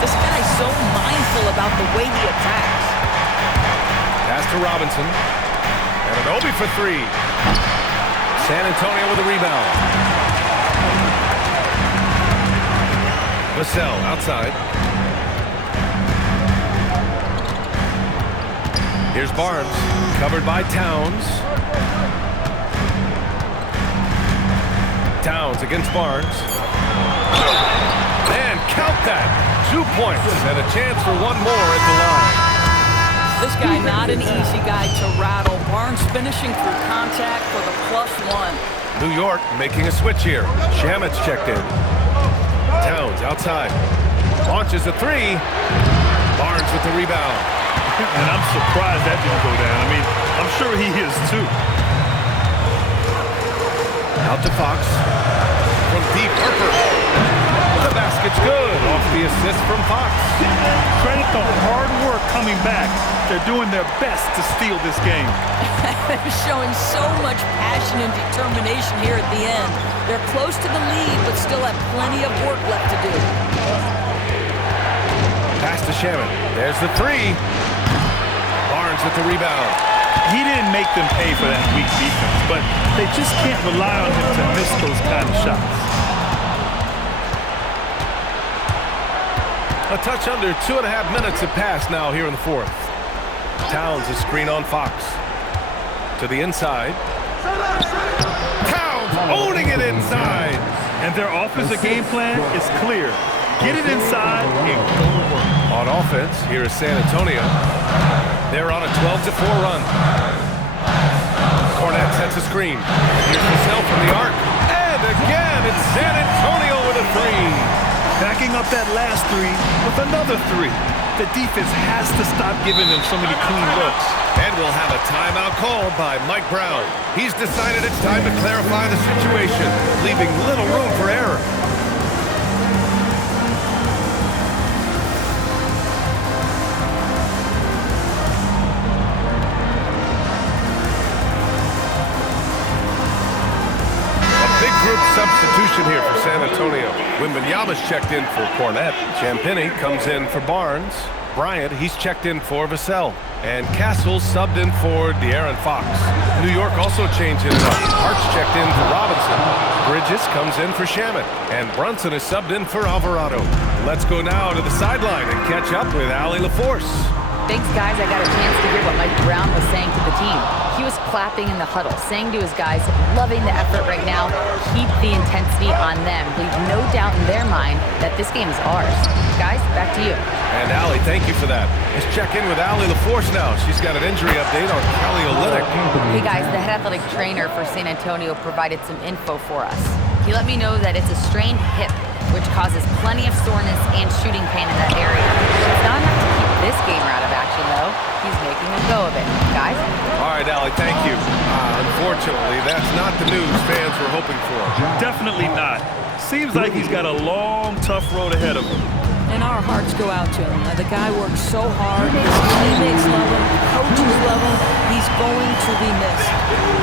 This guy's so mindful about the way he attacks. Pass to Robinson. And an Obi for three. San Antonio with a rebound. Vassell outside. Here's Barnes, covered by Towns. Towns against Barnes. And count that. 2 points and a chance for one more at the line. This guy not an easy guy to rattle. Barnes finishing through contact for the +1. New York making a switch here. Shamet's checked in. Towns outside. Launches a three. Barnes with the rebound. And I'm surprised that didn't go down. I mean, I'm sure he is too. Out to Fox. From deep, Harper. The basket's good. Off the assist from Fox. Credit the hard work coming back. They're doing their best to steal this game. They're showing so much passion and determination here at the end. They're close to the lead, but still have plenty of work left to do. Pass to Shamet. There's the three. Barnes with the rebound. He didn't make them pay for that weak defense, but they just can't rely on him to miss those kind of shots. A touch under 2.5 minutes have passed now here in the fourth. Towns is screen on Fox. To the inside. Towns owning it inside. And their offensive game plan is clear. Get it inside and go to work. On offense, here is San Antonio. They're on a 12-4 run. Cornette sets a screen. Here's Vassell from the arc. And again, it's San Antonio with a three. Backing up that last three with another three. The defense has to stop giving them so many clean looks. And we'll have a timeout called by Mike Brown. He's decided it's time to clarify the situation, leaving little room for error. Substitution here for San Antonio. Wembanyama's checked in for Cornette. Champagnie comes in for Barnes. Bryant, he's checked in for Vassell. And Castle's subbed in for De'Aaron Fox. New York also changing it up. Hart's checked in for Robinson. Bridges comes in for Shamet. And Brunson is subbed in for Alvarado. Let's go now to the sideline and catch up with Allie LaForce. Thanks, guys. I got a chance to hear what Mike Brown was saying to the team. He was clapping in the huddle, saying to his guys, loving the effort right now, keep the intensity on them. Leave no doubt in their mind that this game is ours. Guys, back to you. And Allie, thank you for that. Let's check in with Allie LaForce now. She's got an injury update on Kelly Olynyk. Hey guys, the head athletic trainer for San Antonio provided some info for us. He let me know that it's a strained hip, which causes plenty of soreness and shooting pain in that area. It's not enough to keep this gamer out of action, though. He's making a go of it. Guys? All right, Allie, thank you. Unfortunately, that's not the news fans were hoping for. Definitely not. Seems like he's got a long, tough road ahead of him. And our hearts go out to him. The guy works so hard. His teammates love him. Coaches love him. He's going to be missed.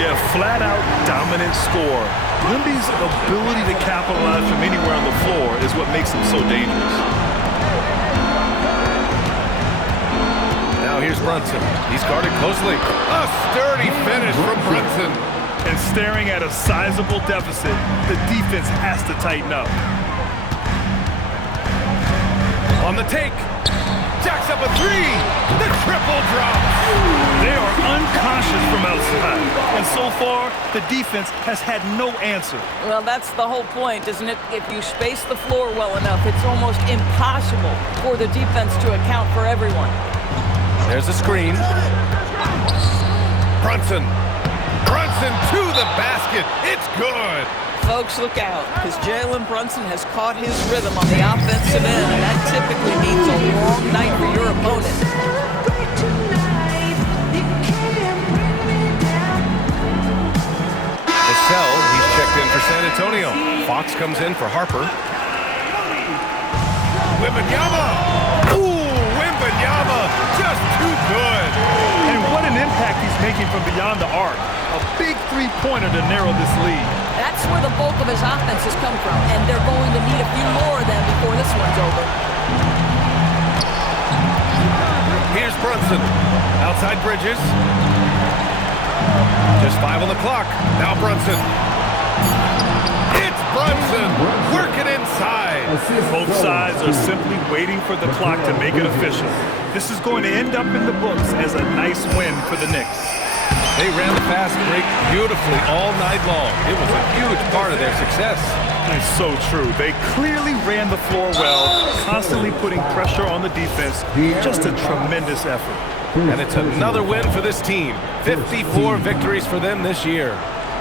Yeah, flat-out dominant score. Wemby's ability to capitalize from anywhere on the floor is what makes him so dangerous. Now here's Brunson. He's guarded closely. A sturdy finish from Brunson. And staring at a sizable deficit, the defense has to tighten up. On the take. Jacks up a three. The triple drop. They are unconscious from outside. And so far, the defense has had no answer. Well, that's the whole point, isn't it? If you space the floor well enough, it's almost impossible for the defense to account for everyone. There's a screen. Brunson. Brunson to the basket. It's good. Folks, look out, because Jalen Brunson has caught his rhythm on the offensive end, and that typically means a long night for your opponent. Vassell, he's checked in for San Antonio. Fox comes in for Harper. Wembanyama! Ooh, Wembanyama, just too good. And what an impact he's making from beyond the arc. A big three-pointer to narrow this lead. That's where the bulk of his offense has come from, and they're going to need a few more of them before this one's over. Brunson. Outside Bridges. Just 5 on the clock. Now Brunson. It's Brunson working inside. Both sides are simply waiting for the clock to make it official. This is going to end up in the books as a nice win for the Knicks. They ran the fast break beautifully all night long. It was a huge part of their success. It's so true. They clearly ran the floor well, constantly putting pressure on the defense. Just a tremendous effort. And it's another win for this team. 54 victories for them this year.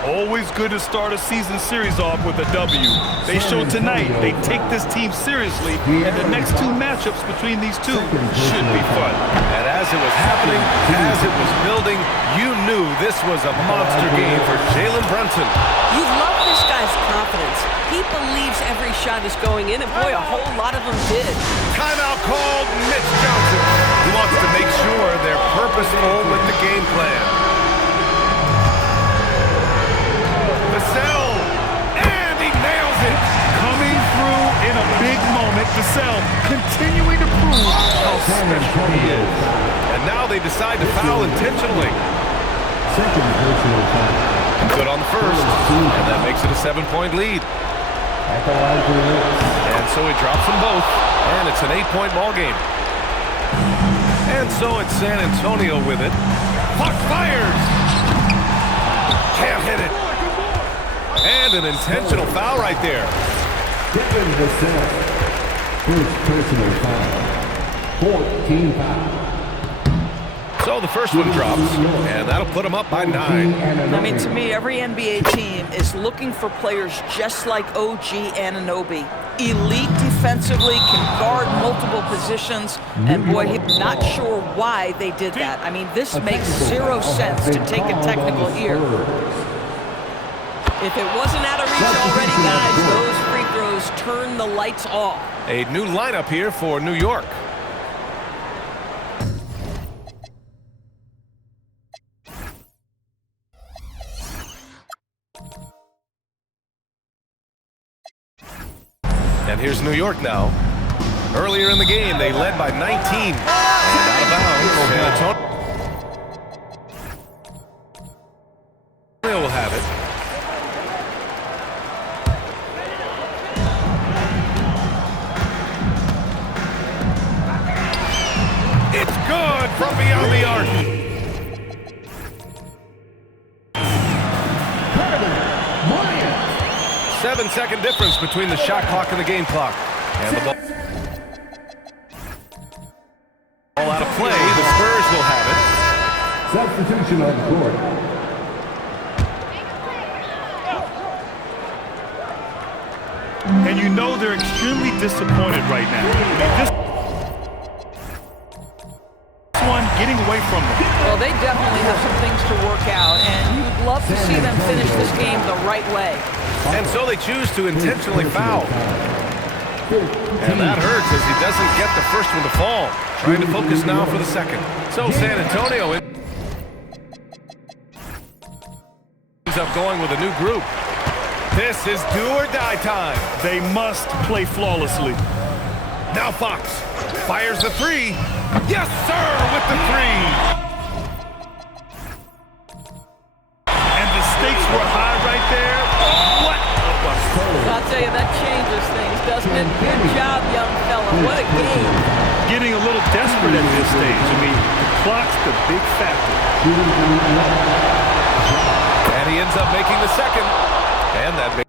Always good to start a season series off with a W. They showed tonight they take this team seriously, and the next two matchups between these two should be fun. And as it was happening, as it was building, you knew this was a monster game for Jalen Brunson. You love this guy's confidence. He believes every shot is going in, and boy, a whole lot of them did. Timeout called Mitch Johnson. He wants to make sure they're purposeful with the game plan. Vassell, and he nails it. Coming through in a big moment, Vassell continuing to prove how special he is. And now they decide to foul intentionally. Second personal foul. Good on the first, and that makes it a 7-point lead. At the line for the Knicks. And so he drops them both, and it's an 8-point ball game. And so it's San Antonio with it. Fox fires! Can't hit it. And an intentional foul right there. Devin Vassell. First personal foul. 14 foul. So the first one drops, and that'll put them up by 9. I mean, to me, every NBA team is looking for players just like OG Anunoby. Elite defensively, can guard multiple positions, and boy, he's not sure why they did that. I mean, this makes 0 sense to take a technical here. If it wasn't out of reach already, guys, those free throws turn the lights off. A new lineup here for New York. And here's New York now. Earlier in the game, they led by 19. And out of bounds, San Antonio will have it. It's good from beyond the arc. 7-second difference between the shot clock and the game clock. And the ball out of play. The Spurs will have it. Substitution on the court. And you know they're extremely disappointed right now. This one getting away from them. Well, they definitely have some things to work out, and you'd love to see them finish this game the right way. And so they choose to intentionally foul. And that hurts as he doesn't get the first one to fall. Trying to focus now for the second. So San Antonio ends up going with a new group. This is do or die time. They must play flawlessly. Now Fox fires the three. Yes, sir, with the three. And the stakes were high right there. What a bust. I'll tell you, that changes things, doesn't it? Good job, young fella. What a game. Getting a little desperate at this stage. I mean, the clock's the big factor. And he ends up making the second. And that makes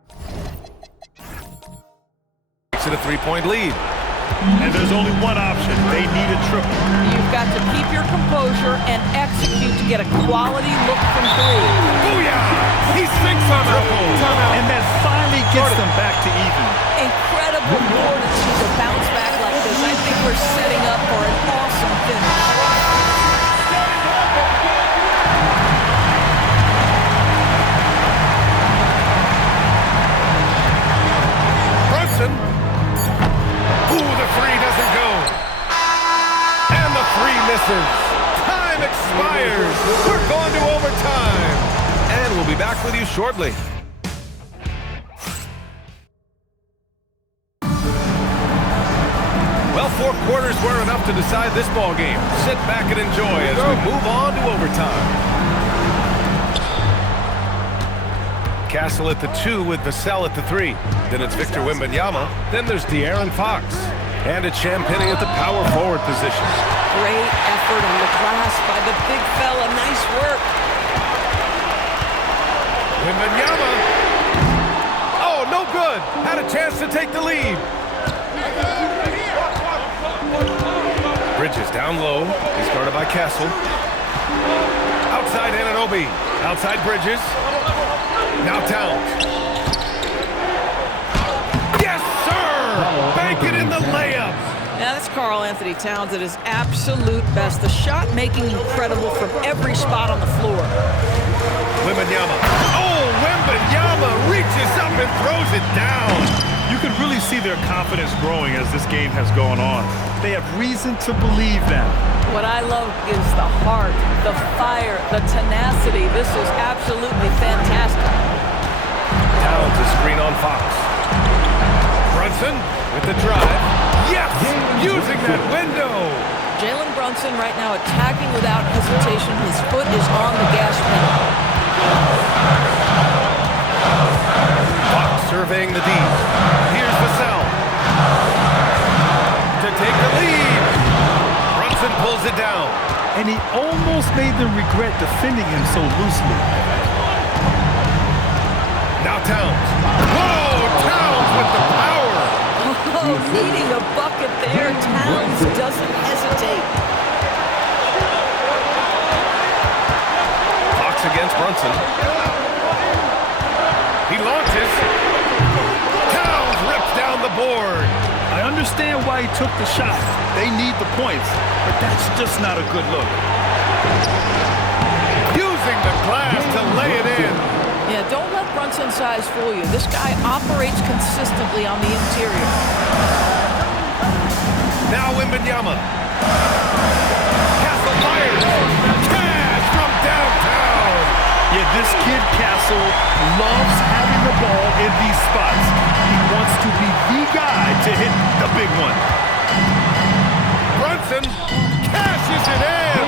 it a 3-point lead. And there's only one option. They need a triple. You've got to keep your composure and execute to get a quality look from 3. Booyah! He sinks on that hole. And that finally gets them back to even. Incredible fortitude to bounce back like this. I think we're setting up for an awesome finish. Brunson. Ooh, the three doesn't go. And the three misses. Time expires. We're going to overtime. And we'll be back with you shortly. Well, 4 quarters were enough to decide this ball game. Sit back and enjoy as we move on to overtime. Castle at the 2 with Vassell at the 3. Then it's Victor Wembanyama. Then there's De'Aaron Fox. And it's Champagnie at the power forward position. Great effort on the glass by the big fella. Nice work. Wembanyama. Oh, no good. Had a chance to take the lead. Bridges down low. He's guarded by Castle. Outside Anunoby. Outside Bridges. Now Towns. Yes, sir! Bank it in the layup. Now that's Karl-Anthony Towns at his absolute best. The shot making incredible from every spot on the floor. Wembanyama. Oh, Wembanyama reaches up and throws it down. You can really see their confidence growing as this game has gone on. They have reason to believe that. What I love is the heart, the fire, the tenacity. This is absolutely fantastic. Towns a screen on Fox. Brunson with the drive. Yes! Using that window. Jalen Brunson right now attacking without hesitation. His foot is on the gas pedal. Fox surveying the D. Here's Vassell. To take the lead. Brunson pulls it down. And he almost made them regret defending him so loosely. Now Towns. Whoa! Towns with the power. Oh, needing a bucket there. Towns doesn't hesitate. Fox against Brunson. He launches. Towns rips down the board. I understand why he took the shot. They need the points, but that's just not a good look. Using the glass to lay it in. Yeah, don't let Brunson's size fool you. This guy operates consistently on the interior. Now Wembanyama. Castle fires. Cash from downtown. Yeah, this kid, Castle, loves having the ball in these spots. He wants to be the guy to hit the big one. Brunson cashes it in.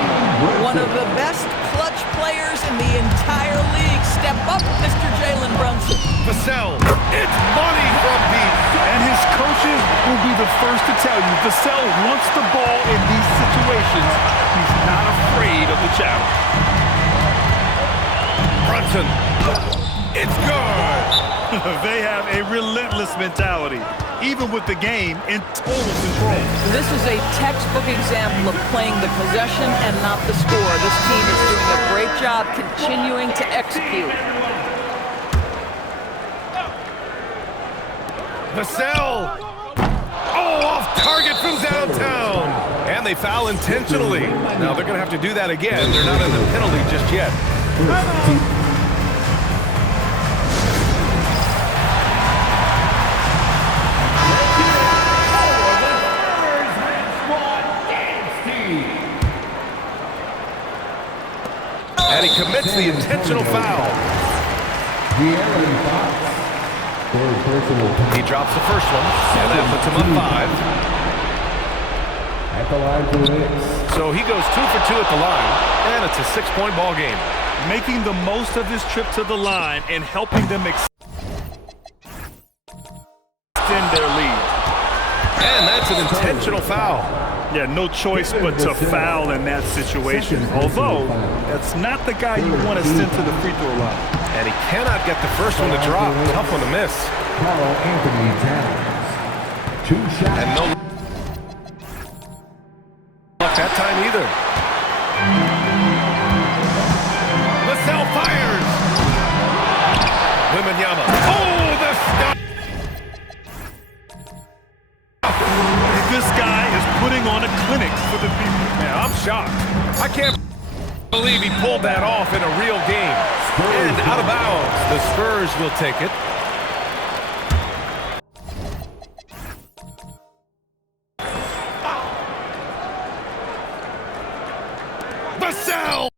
One of the best clutch players in the entire league. Step up, Mr. Jalen Brunson. Vassell. It's money from deep. And his coaches will be the first to tell you, Vassell wants the ball in these situations. He's not afraid of the challenge. Brunson. It's good. They have a relentless mentality, even with the game in total control. This is a textbook example of playing the possession and not the score. This team is doing a great job continuing to execute. Vassell. Oh, off target from downtown. And they foul intentionally. Now they're going to have to do that again. They're not in the penalty just yet. And he commits the intentional foul. De'Aaron Fox for personal foul. He drops the first one, and that puts him on 5. At the line for Knicks. So he goes 2 for 2 at the line, and it's a 6-point ball game. Making the most of this trip to the line and helping them extend their lead. And that's an intentional foul. Yeah, no choice but to foul in that situation. Although, that's not the guy you want to send to the free throw line. And he cannot get the first one to drop. Tough one to miss. Karl-Anthony Towns. 2 shots. And no luck that time either. Vassell fires. Wembanyama. Oh, the stop. This guy is putting on a clinic for the people. Man, I'm shocked. I can't believe he pulled that off in a real game. And out of bounds. The Spurs will take it. Vassell!